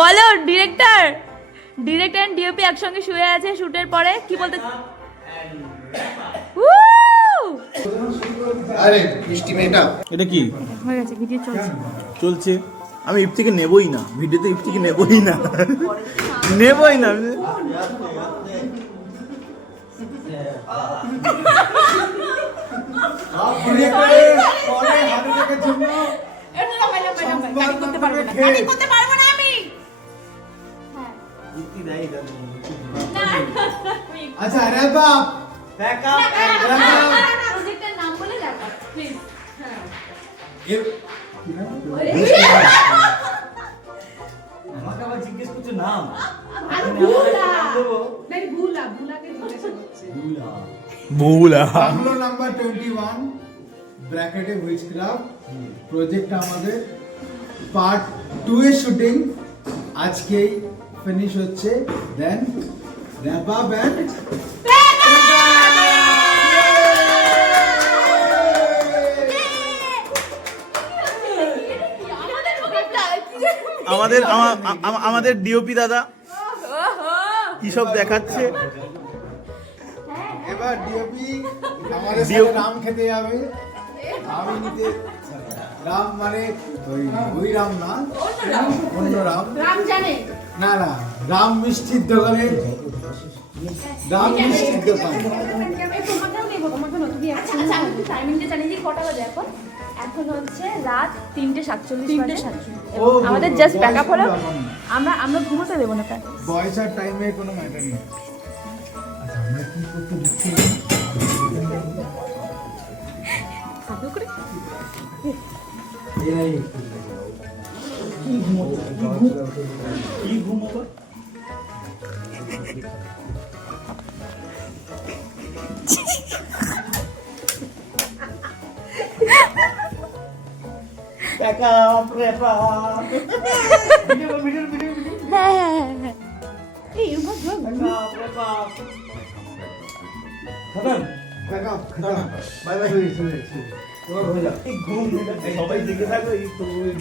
বলো director and DOP একসঙ্গে শুয়ে আছে শুটের পরে কি বলতে আরে মিষ্টি মেয়েটা এটা কি হয়ে গেছে ভিডিও চলছে? আমি ইফতিকে নেবই না, ভিডিওতে ইফতিকে নেবই না, নেবই না। আচ্ছা আরে বাপ প্রজেক্টের নাম বলে দেখা প্লিজ আমাকে আবার জিজ্ঞেস করছে নাম। ভুলা বাংলো নাম্বার 21 ব্র্যাকেটে উইচক্রাফট প্রজেক্ট আমাদের পার্ট 2 এর শুটিং আজকেই ফিনিশ হচ্ছে। দেন র্যাপ আপ এন্ড আমাদের ডিওপি দাদা কি সব দেখাচ্ছে। এবার ডিওপি আমাদের সাথে রাম খেতে যাবে। আমি নিতে রাম মানে ওই রাম না, অন্য রাম। রাম জানে না না, রাম মিষ্টির দোকানে, রাম মিষ্টির দোকান। আচ্ছা আমি একটু টাইমিংটা জানি যে কটা বাজে এখন? এখন হচ্ছে রাত 3:47 বাজে। আমাদের জাস্ট ব্যাকআপ হলো, আমরা ঘুমোতে দেবো না। বয়স আর টাইমে কোনো ম্যাটার নেই। আচ্ছা আমরা কি করতে দিচ্ছি? কি ঘুমোবো?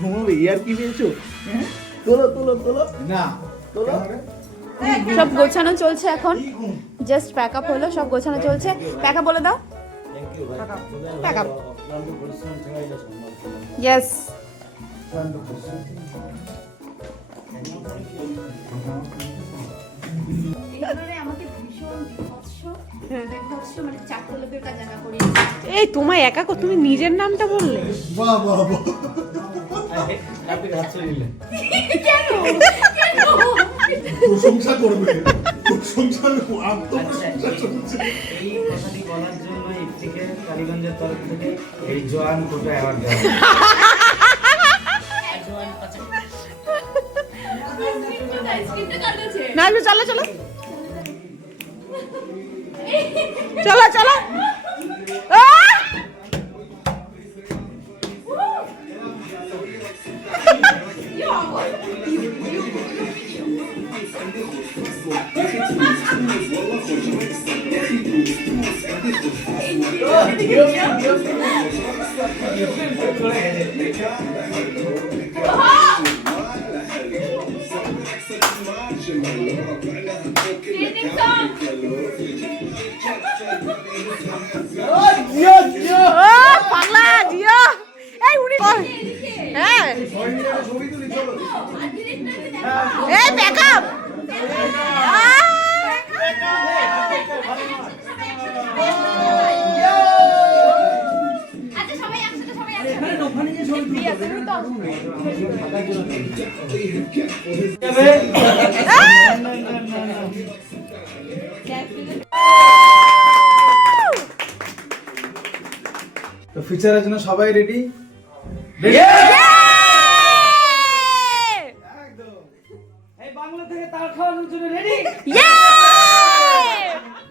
ঘুমোবে ইয়ার কি পেয়েছো? তোলো তোলো তোলো না তোলো। সব গোছানো চলছে এখন, জাস্ট প্যাকআপ হলো, সব গোছানো চলছে। প্যাকআপ বলে দাও। Pack up yes. এই তোমায় একা তুমি নিজের নামটা বললে? বাহ বাহ বাহ। প্রশংসা করবে, প্রশংসা আত্মপ্রশংসা চলছে। এই কথাটি বলার জন্য ইফতিকে কালীগঞ্জের তরফ থেকে এই জোয়ান কোটা অ্যাওয়ার্ড দেওয়া না চলো চলো চলো চলো। পাগলা জিও এই উনি হ্যাঁ এই ব্যাকআপ তো ফিচারের জন্য সবাই রেডি? এই বাংলা থেকে তার খাওয়ানোর জন্য রেডি?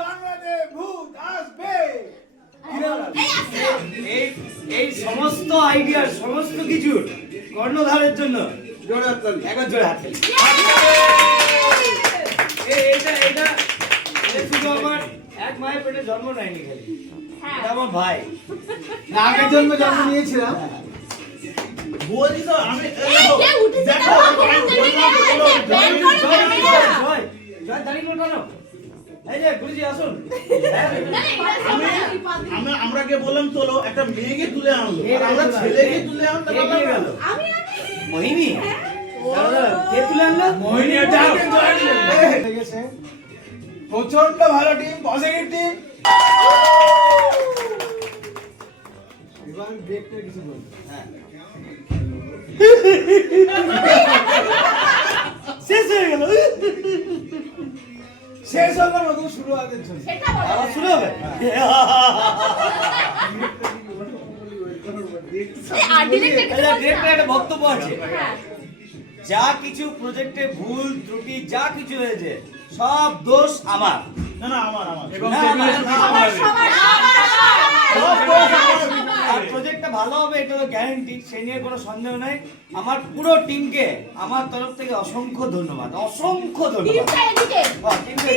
বাংলাদেশ ভূত আসবে। এই সমস্ত আইডিয়ার সমস্ত কিছুর কর্ণধারের জন্য জোরে হাততালি, একবার জোরে হাততালি। এটা এটা শুধু আমার এক মায়ের পেটে জন্ম নেয়নি খালি, এটা আমার ভাই। আগের জন্মে জন্ম নিয়েছিলাম। বলি তো আমি উঠে গুরুজি আসুন। আমরা কে বললাম তোলো, একটা মেয়েকে তুলে আনলো, আর আমরা ছেলেকে তুলে আনতে কে পারলাম গেল? না। মোহিনী। দাদা, কে তুলে আনলো? মোহিনী আর যাকে লেগেছে প্রচন্ড ভালো টিম, পজিটিভ টিম। এবার আমি ব্রেকটা কিছু বলবো। শেষ হয়ে গেল। শেষ হলো নতুন শুরুয়াতের জন্য। আবার শুরু হবে। আর ডিরেক্টর এই যে ডিরেক্টর একটা বক্তব্য আছে। যা কিছু প্রজেক্টে ভুল ত্রুটি যা কিছু হয়েছে সব দোষ আমার। না না আমার এবং আর প্রজেক্টটা ভালো হবে এটা তো গ্যারান্টি, সে নিয়ে কোনো সন্দেহ নাই। আমার পুরো টিমকে আমার তরফ থেকে অসংখ্য ধন্যবাদ, অসংখ্য ধন্যবাদ। বাহ, টিমকে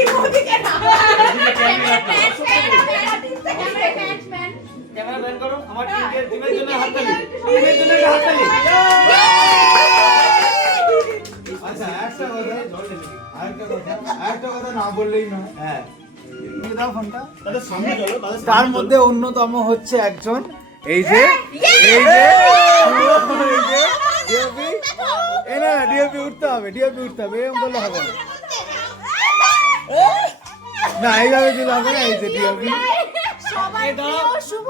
ক্যামেরা ব্যান করো, আমার টিমের জন্য হাততালি, টিমের জন্য একটা হাততালি। আচ্ছা আরেকটা কথা না বললেই নয়। হ্যাঁ, তুমি দাও ফোনটা। তাদের সামনে চলো, তাদের তার সামনে মধ্যে অন্যতম হচ্ছে একজন এই যে ডিওপি। এ না ডিওপি উঠতে হবে, ডিওপি উঠতে হবে, এরকম বললে হবে না। না এইভাবে দিলে হবে না। এই যে ডিওপি, এই দাঁড়াও,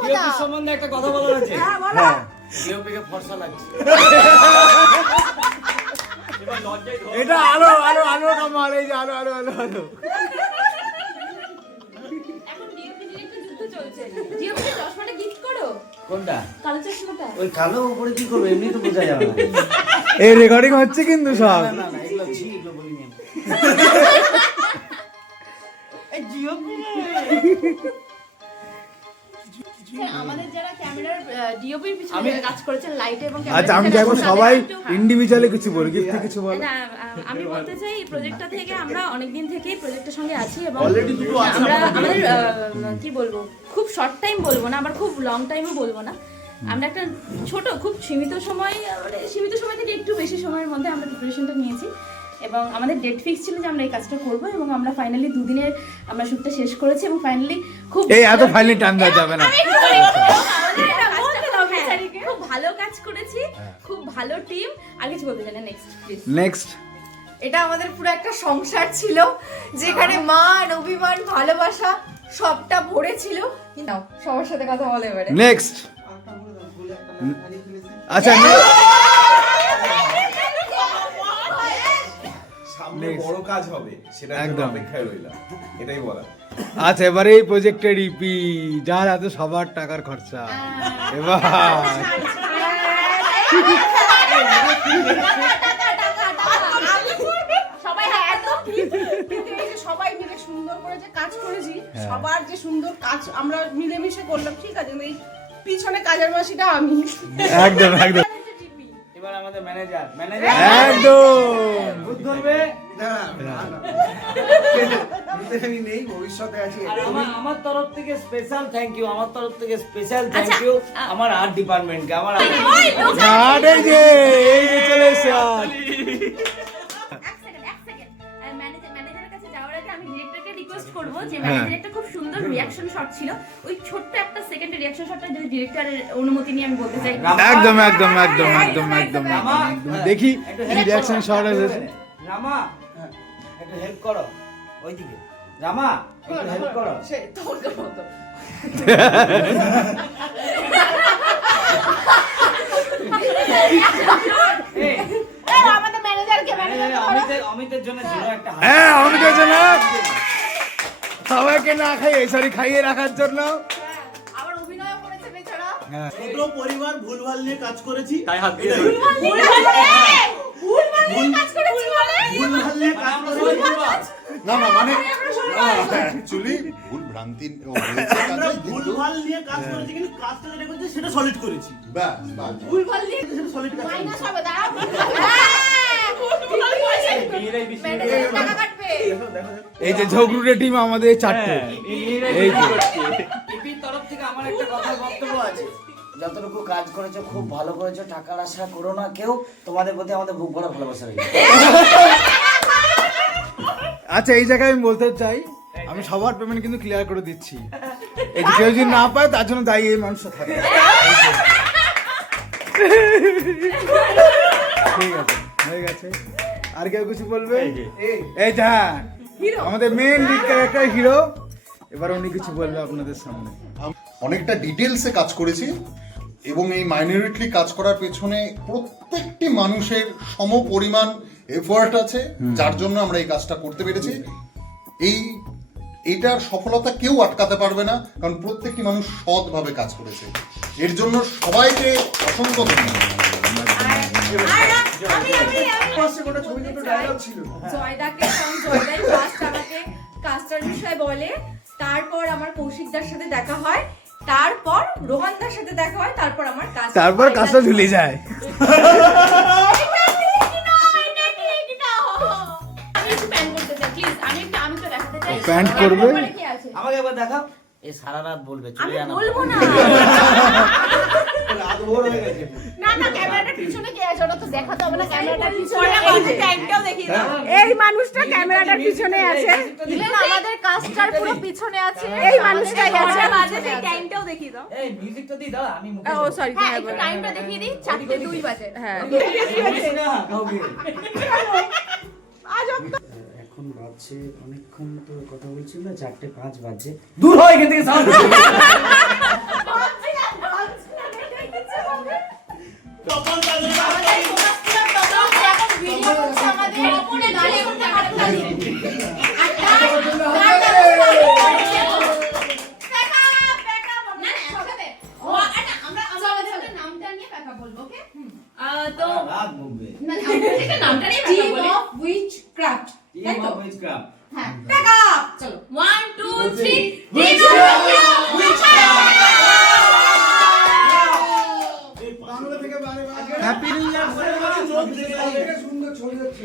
ডিওপি সম্বন্ধে একটা কথা বলার আছে। হ্যাঁ ডিওপিকে ফর্সা লাগছে। এটা আলো আলো আলো কামাল। এই যে আলো আলো আলো আলো। এখন ডিওপি ডিরেক্টর যুদ্ধ চলছে। ডিওপি চশমাটা গিফট করো। কোনটা? কালো চশমাটা। ওই কালো উপরে কি করবে, এমনি তো বোঝা যাবে না। এই রেকর্ডিং হচ্ছে কিন্তু সব। না না না, এগুলো ছি, এগুলো বলিনি আমি। এই ডিওপি আমাদের যারা ক্যামেরার ডিওপির পিছনে কাজ করেছেন লাইটে এবং ক্যামেরা। আচ্ছা আমি চাইবো সবাই ইন্ডিভিজুয়ালি কিছু বলি, গিফট কিছু বলো। না আমি বলতে চাই এই প্রজেক্টটা থেকে আমরা অনেকদিন থেকেই প্রজেক্টের সঙ্গে আছি এবং Already দুটো আছে আমরা আমাদের কি বলবো খুব শর্ট টাইম বলবো না, আবার খুব লং টাইমও বলবো না। আমরা একটা ছোট খুব সীমিত সময়, মানে সীমিত সময় থেকে একটু বেশি সময়ের মধ্যে আমরা প্রিপারেশনটা নিয়েছি এবং আমাদের ডেট ফিক্স ছিল যে আমরা এই কাজটা করবো এবং আমরা ফাইনালি দুদিনের আমরা শুটটা শেষ করেছি এবং ফাইনালি খুব এই এত ফাইনালি টান দেওয়া যাবে না। খুব ভালো কাজ করেছি, খুব ভালো টিম। আর কিছু বলতে চাই না, নেক্সট প্লিজ। নেক্সট এটা আমাদের পুরো একটা সংসার ছিল যেখানে মান অভিমান ভালোবাসা সবটা ভরে ছিল। নাও সবার সাথে কথা বলে এবারে। নেক্সট আচ্ছা সামনে বড় কাজ হবে, সেটা একদম। অপেক্ষায় রইলাম, এটাই বলা। আচ্ছা এবারে এই প্রজেক্টের ইপি যার হাতে সবার টাকার খরচা এবার সবাই এত কিন্তু এই যে সবাই মিলে সুন্দর করে যে কাজ করেছি, সবার যে সুন্দর কাজ আমরা মিলেমিশে করলাম, ঠিক আছে? এই পিছনে কাজের মাসিটা আমি। একদম একদম এবার আমাদের ম্যানেজার একদম ভূত ধরবে। আমি নেই, ভবিষ্যতে আছি। আর আমার তরফ থেকে স্পেশাল থ্যাংক ইউ, আমার তরফ থেকে স্পেশাল থ্যাংক ইউ আমার আর্ট ডিপার্টমেন্টকে। আমার আর এই যে চলে এসছে আর। এক সেকেন্ড ম্যানেজারের কাছে যাওয়ার আগে আমি ডিরেক্টরকে রিকোয়েস্ট করব যে ম্যানেজারের একটা খুব সুন্দর রিঅ্যাকশন শট ছিল, ওই ছোট্ট একটা সেকেন্ডের রিঅ্যাকশন শটটা যদি ডিরেক্টরের অনুমতি নিয়ে আমি বলতে চাই। একদম একদম একদম একদম একদম দেখি কি রিঅ্যাকশন শট এসেছে। রামা একটু হেল্প করো ওইদিকে। রামা একটু হেল্প করো। সেই তোর মতো এই, আমাদের ম্যানেজারকে অমিতের জন্য ছিল একটা হাত। হ্যাঁ আমি তো জানা সবাইকে না খাইয়ে সরি খাইয়ে রাখার জন্য। আবার অভিনয় করেছে বেচারা। ছোট পরিবার ভুলভাল নিয়ে কাজ করেছি, তাই হাত দিয়ে ভুলভাল নিয়ে কাজ করেছি বলে ভুলভাল নিয়ে কাজ আমরা করেছি। সবাই ভুলভাল। না না মানে অ্যাকচুয়ালি ভুল ভ্রান্তি আমরা ভুলভাল নিয়ে কাজ করেছি, কিন্তু কাজটা যেটা করেছি সেটা সলিড করেছি। ব্যাস ব্যাস ভুলভাল নিয়ে সেটা সলিড কাজ মাইনাস হবে দাঁড়াও। ম্যানেজার টাকা কাটবে। এই যে ঝগড়ুটে টিম আমাদের চারটে এই যে ইপির তরফ থেকে আমার একটা কথা বক্তব্য আছে। যতটুকু কাজ করেছো খুব ভালো করেছো, টাকার আশা করো না কেউ, তোমাদের প্রতি আমাদের বুক ভরা ভালোবাসা রইল। আচ্ছা এই জায়গায় আমি বলতে চাই আমি সবার পেমেন্ট কিন্তু ক্লিয়ার করে দিচ্ছি। এই কেউ যদি না পায় তার জন্য দায়ী এই মানুষটা থাকে। ঠিক আছে, হয়ে গেছে। আর কেউ কিছু বলবে? এই যা আমাদের মেন লিড ক্যারেক্টার হিরো, এবার উনি কিছু বলবে আপনাদের সামনে। অনেকটা ডিটেলসে কাজ করেছি এবং এই মাইনরিটি কাজ করার পেছনে প্রত্যেকটি মানুষের সম পরিমাণ এফোর্ট আছে, যার জন্য আমরা এই কাজটা করতে পেরেছি। এইটার সফলতা কেউ আটকাতে পারবে না, কারণ প্রত্যেকটি মানুষ সৎভাবে কাজ করেছে। এর জন্য সবাইকে অসংখ্য ধন্যবাদ। জয়দাকে, কারণ জয়দাই ফার্স্ট আমাকে কাস্টার বিষয়ে বলে, তারপর আমার কৌশিকদার সাথে দেখা হয়, তারপর রোহনদার সাথে দেখা হয়, তারপর আমার কাজ, তারপর কাজটা ঝুলে যায়। আমি একটু প্যান করতে চাই প্লিজ, আমি তো দেখাতে চাই প্যান্ট করবে? ওপরে কি আছে? আমাকে একবার দেখাও। এ সারা রাত বলবে আমি চলে জানা বলবো না। রাত ভোর হয়ে গেছে। না না, ক্যামেরাটার পিছনে কে আছে ওটা তো দেখাতে হবে না। ক্যামেরাটার পিছনে ওটা এই যে, ট্যাঙ্কটাও দেখিয়ে দাও। এই মানুষটা ক্যামেরাটার পিছনে আছে। ইভেন আমাদের কাস্টার পুরো পিছনে আছে, এই মানুষটাই আছে। বাজে সেই টাইমটাও দেখিয়ে দাও। এই মিউজিকটা দি দাও আমি মুখে ও সরি, হ্যাঁ একটু টাইমটা দেখিয়ে দিই, 4:02 বাজে। হ্যাঁ না কাউকে। এখন বাজছে অনেকক্ষণ তো কথা বলছিল না, 4:05 বাজছে। দূর হয় এখান থেকে সাউন্ড। তো রাত বলবে। নামটা নিয়ে team of witchcraft, team of witchcraft. হ্যাঁ প্যাক আপ, চলো 1 2 3 বাংলা থেকে বারে বারে হ্যাপি নিউ ইয়ার। সুন্দর ছড়িয়ে যাচ্ছে।